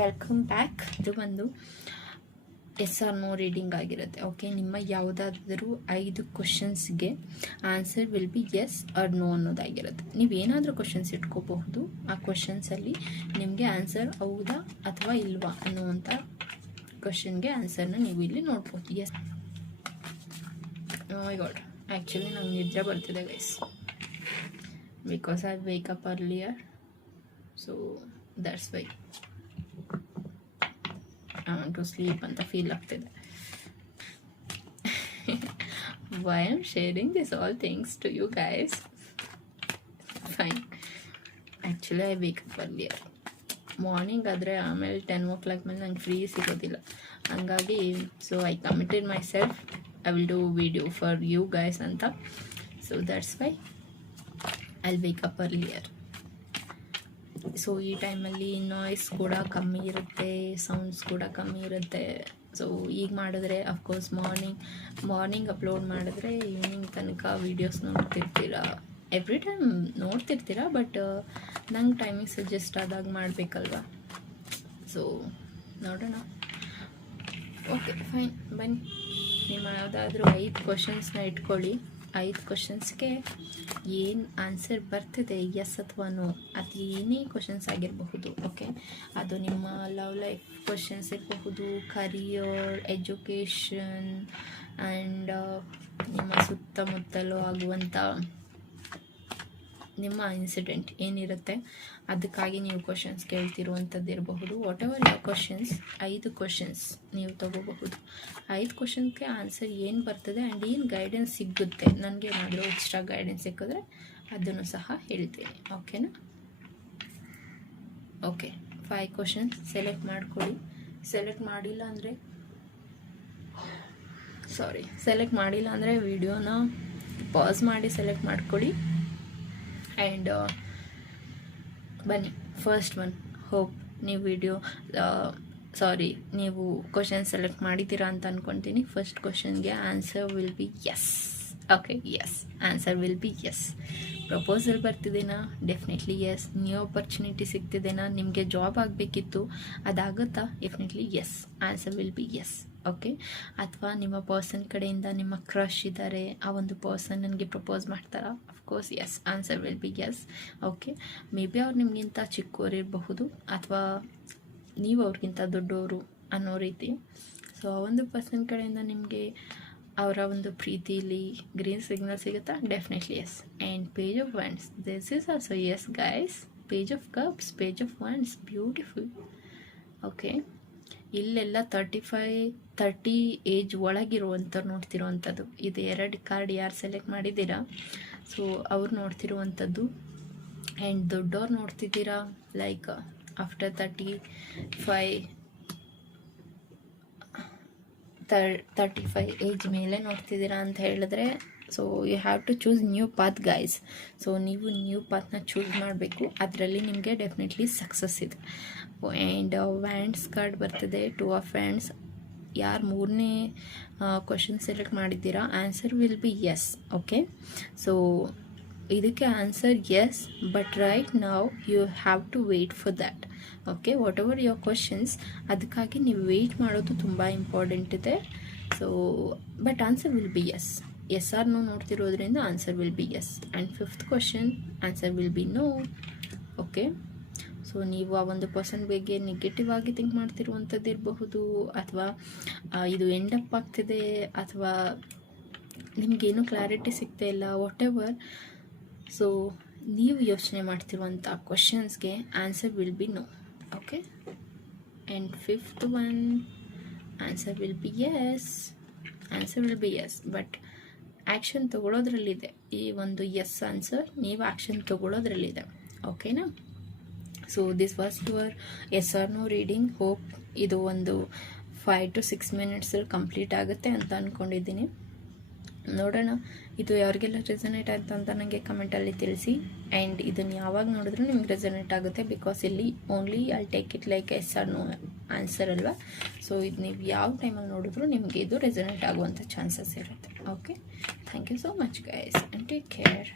Welcome back. ಇದು ಒಂದು yes or no reading ಆಗಿರುತ್ತೆ. ಓಕೆ, ನಿಮ್ಮ ಯಾವುದಾದ್ರೂ 5 ಕ್ವಶನ್ಸ್ಗೆ answer will be yes or no ಅನ್ನೋದಾಗಿರುತ್ತೆ. ನೀವೇನಾದರೂ ಕ್ವಶನ್ಸ್ ಇಟ್ಕೋಬಹುದು. ಆ ಕ್ವಶನ್ಸಲ್ಲಿ ನಿಮಗೆ ಆನ್ಸರ್ ಹೌದಾ ಅಥವಾ ಇಲ್ವಾ ಅನ್ನುವಂಥ ಕ್ವಶನ್ಗೆ ಆನ್ಸರ್ನ ನೀವು ಇಲ್ಲಿ ನೋಡ್ಬೋದು. ಎಸ್, ಮೈ ಗಾಡ್, ಆ್ಯಕ್ಚುಲಿ ನಂಗೆ ನಿದ್ರೆ ಬರ್ತಿದೆ guys, because I wake up earlier, so that's Y I want to sleep ಅಂತ ಫೀಲ್ ಆಗ್ತಿದೆ. Why I'm sharing this all things to you guys? Fine. Actually I wake up earlier. Morning ಆದರೆ ಆಮೇಲೆ 10 o'clock ಮೇಲೆ ನಂಗೆ free ಸಿಗೋದಿಲ್ಲ. ಹಂಗಾಗಿ so I committed myself, I will do video for you guys ಅಂತ. So that's why I will wake up earlier. So ಈ ಟೈಮಲ್ಲಿ noise ಕೂಡ ಕಮ್ಮಿ ಇರುತ್ತೆ, ಸೌಂಡ್ಸ್ ಕೂಡ ಕಮ್ಮಿ ಇರುತ್ತೆ. ಸೊ ಈಗ ಮಾಡಿದ್ರೆ ಅಫ್ಕೋರ್ಸ್ ಮಾರ್ನಿಂಗ್ ಅಪ್ಲೋಡ್ ಮಾಡಿದ್ರೆ ಈವ್ನಿಂಗ್ ತನಕ ವೀಡಿಯೋಸ್ ನೋಡ್ತಿರ್ತೀರಾ, ಎವ್ರಿ ಟೈಮ್ ನೋಡ್ತಿರ್ತೀರಾ. ಬಟ್ ನಂಗೆ ಟೈಮಿಂಗ್ ಸಜೆಸ್ಟ್ ಆದಾಗ ಮಾಡಬೇಕಲ್ವ. ಸೊ ನೋಡೋಣ. ಓಕೆ ಫೈನ್, ಬನ್ನಿ. ನಿಮ್ಮ ಯಾವುದಾದ್ರೂ 5 ಕ್ವಶನ್ಸ್ನ ಇಟ್ಕೊಳ್ಳಿ. 5 ಕ್ವಶನ್ಸ್ಗೆ ಏನು ಆನ್ಸರ್ ಬರ್ತಿದೆ, ಎಸ್ ಅಥವಾ ನೋ, ಅದು ಏನೇ ಕ್ವಶನ್ಸ್ ಆಗಿರಬಹುದು. ಓಕೆ, ಅದು ನಿಮ್ಮ ಲವ್ ಲೈಫ್ ಕ್ವಶನ್ಸ್ ಇರಬಹುದು, ಕರಿಯರ್, ಎಜುಕೇಷನ್ ಆ್ಯಂಡ್ ನಿಮ್ಮ ಸುತ್ತಮುತ್ತಲೂ ಆಗುವಂಥ ನಿಮ್ಮ ಇನ್ಸಿಡೆಂಟ್ ಏನಿರುತ್ತೆ ಅದಕ್ಕಾಗಿ ನೀವು ಕ್ವಶನ್ಸ್ ಕೇಳ್ತಿರುವಂಥದ್ದು ಇರಬಹುದು. ವಾಟ್ ಎವರ್ ಯಾವ ಕ್ವಶನ್ಸ್, 5 ಕ್ವಶನ್ಸ್ ನೀವು ತಗೋಬಹುದು. 5 ಕ್ವಶನ್ಗೆ ಆನ್ಸರ್ ಏನು ಬರ್ತದೆ ಆ್ಯಂಡ್ ಏನು ಗೈಡೆನ್ಸ್ ಸಿಗುತ್ತೆ, ನನಗೆ ಏನಾದರೂ ಎಕ್ಸ್ಟ್ರಾ ಗೈಡೆನ್ಸ್ ಸಿಕ್ಕಿದ್ರೆ ಅದನ್ನು ಸಹ ಹೇಳ್ತೀನಿ. ಓಕೆನಾ? ಓಕೆ, 5 ಕ್ವಶನ್ಸ್ ಸೆಲೆಕ್ಟ್ ಮಾಡ್ಕೊಳ್ಳಿ. ಸೆಲೆಕ್ಟ್ ಮಾಡಿಲ್ಲ ಅಂದರೆ ವಿಡಿಯೋನ ಪಾಸ್ ಮಾಡಿ ಸೆಲೆಕ್ಟ್ ಮಾಡ್ಕೊಳ್ಳಿ. ಆ್ಯಂಡ್ ಬನ್ನಿ, ಫಸ್ಟ್ ಒನ್. ಹೋಪ್ ನೀವು ನೀವು ಕ್ವಶನ್ ಸೆಲೆಕ್ಟ್ ಮಾಡಿದ್ದೀರಾ ಅಂತ ಅಂದ್ಕೊತೀನಿ. ಫಸ್ಟ್ ಕ್ವಶನ್ಗೆ answer will be yes. Okay, yes, answer will be yes. Proposal ಬರ್ತಿದೆನಾ? Definitely yes. ನ್ಯೂ ಆಪರ್ಚುನಿಟಿ ಸಿಗ್ತಿದೆನಾ? ನಿಮಗೆ ಜಾಬ್ ಆಗಬೇಕಿತ್ತು, ಅದಾಗುತ್ತಾ? Definitely yes, answer will be yes. Okay, ಅಥವಾ ನಿಮ್ಮ ಪರ್ಸನ್ ಕಡೆಯಿಂದ ನಿಮ್ಮ ಕ್ರಶ್ ಇದ್ದಾರೆ, ಆ ಒಂದು ಪರ್ಸನ್ ನನಗೆ ಪ್ರಪೋಸ್ ಮಾಡ್ತಾರಾ? Of course yes, answer will be yes. Okay, maybe ಅವ್ರು ನಿಮಗಿಂತ ಚಿಕ್ಕವರು ಇರಬಹುದು ಅಥವಾ ನೀವು ಅವ್ರಿಗಿಂತ ದೊಡ್ಡವರು ಅನ್ನೋ ರೀತಿ. ಸೊ ಆ ಒಂದು ಪರ್ಸನ್ ಕಡೆಯಿಂದ ನಿಮಗೆ ಅವರ ಒಂದು ಪ್ರೀತಿಲಿ ಗ್ರೀನ್ ಸಿಗ್ನಲ್ ಸಿಗುತ್ತಾ? Definitely yes. And page of wands, this is also yes guys. Page of cups, page of wands, beautiful. Okay, ಇಲ್ಲೆಲ್ಲ 30 ಏಜ್ ಒಳಗಿರುವಂಥವ್ರು ನೋಡ್ತಿರುವಂಥದ್ದು. ಇದು 2 ಕಾರ್ಡ್ ಯಾರು ಸೆಲೆಕ್ಟ್ ಮಾಡಿದ್ದೀರಾ, ಸೊ ಅವ್ರು ನೋಡ್ತಿರುವಂಥದ್ದು. ಆ್ಯಂಡ್ ದೊಡ್ಡವ್ರು ನೋಡ್ತಿದ್ದೀರಾ, ಲೈಕ್ ಆಫ್ಟರ್ 35 ಏಜ್ ಮೇಲೆ ನೋಡ್ತಿದ್ದೀರಾ ಅಂತ ಹೇಳಿದ್ರೆ, so you have to choose new path guys. So ನೀವು ನ್ಯೂ ಪಾತ್ನ ಚೂಸ್ ಮಾಡಬೇಕು, ಅದರಲ್ಲಿ ನಿಮಗೆ ಡೆಫಿನೆಟ್ಲಿ ಸಕ್ಸಸ್ ಇದೆ. ಆ್ಯಂಡ್ ವ್ಯಾಂಡ್ಸ್ ಕಾರ್ಡ್ ಬರ್ತಿದೆ, 2 ಆಫ್ ವ್ಯಾಂಡ್ಸ್. ಯಾರು 3ನೇ ಕ್ವಶನ್ ಸೆಲೆಕ್ಟ್ ಮಾಡಿದ್ದೀರಾ, answer will be yes. Okay, so ಇದಕ್ಕೆ answer yes, but right now you have to wait for that. Okay, whatever your questions, ಅದಕ್ಕಾಗಿ ನೀವು wait ಮಾಡೋದು ತುಂಬ ಇಂಪಾರ್ಟೆಂಟ್ ಇದೆ. So but answer will be S. Yes or no ನೋಡ್ತಿರೋದ್ರಿಂದ answer will be yes. And 5th question, answer will be no. Okay, so ನೀವು ಆ ಒಂದು person ಬಗ್ಗೆ ನೆಗೆಟಿವ್ ಆಗಿ ಥಿಂಕ್ ಮಾಡ್ತಿರುವಂಥದ್ದು ಇರಬಹುದು, ಅಥವಾ ಇದು ಎಂಡ್ ಅಪ್ ಆಗ್ತಿದೆ, ಅಥವಾ ನಿಮಗೇನು ಕ್ಲಾರಿಟಿ ಸಿಗ್ತಾ ಇಲ್ಲ, ವಾಟ್ ಎವರ್. ಸೊ ನೀವು ಯೋಚನೆ ಮಾಡ್ತಿರುವಂಥ ಕ್ವಶನ್ಸ್ಗೆ answer will be no. Okay, and 5th one, answer will be yes. Answer will be yes, but action ತೊಗೊಳೋದ್ರಲ್ಲಿದೆ. ಈ ಒಂದು ಎಸ್ ಆನ್ಸರ್ ನೀವು ಆ್ಯಕ್ಷನ್ ತೊಗೊಳೋದ್ರಲ್ಲಿದೆ. ಓಕೆನಾ? So this was your yes or no reading. Hope ಇದು ಒಂದು 5 to 6 ಮಿನಿಟ್ಸಲ್ಲಿ ಕಂಪ್ಲೀಟ್ ಆಗುತ್ತೆ ಅಂತ ಅಂದ್ಕೊಂಡಿದ್ದೀನಿ. ನೋಡೋಣ ಇದು ಯಾರಿಗೆಲ್ಲ ರೆಸನೇಟ್ ಆಯಿತು ಅಂತ ನನಗೆ ಕಮೆಂಟಲ್ಲಿ ತಿಳಿಸಿ. ಆ್ಯಂಡ್ ಇದನ್ನು ಯಾವಾಗ ನೋಡಿದ್ರೂ ನಿಮ್ಗೆ ರೆಸನೇಟ್ ಆಗುತ್ತೆ, ಬಿಕಾಸ್ ಇಲ್ಲಿ only I take it like yes or no answer ಅಲ್ವಾ. ಸೊ ಇದು ನೀವು ಯಾವ ಟೈಮಲ್ಲಿ ನೋಡಿದ್ರೂ ನಿಮಗೆ ಇದು ರೆಸನೇಟ್ ಆಗುವಂಥ ಚಾನ್ಸಸ್ ಇರುತ್ತೆ. Okay, thank you so much guys and take care.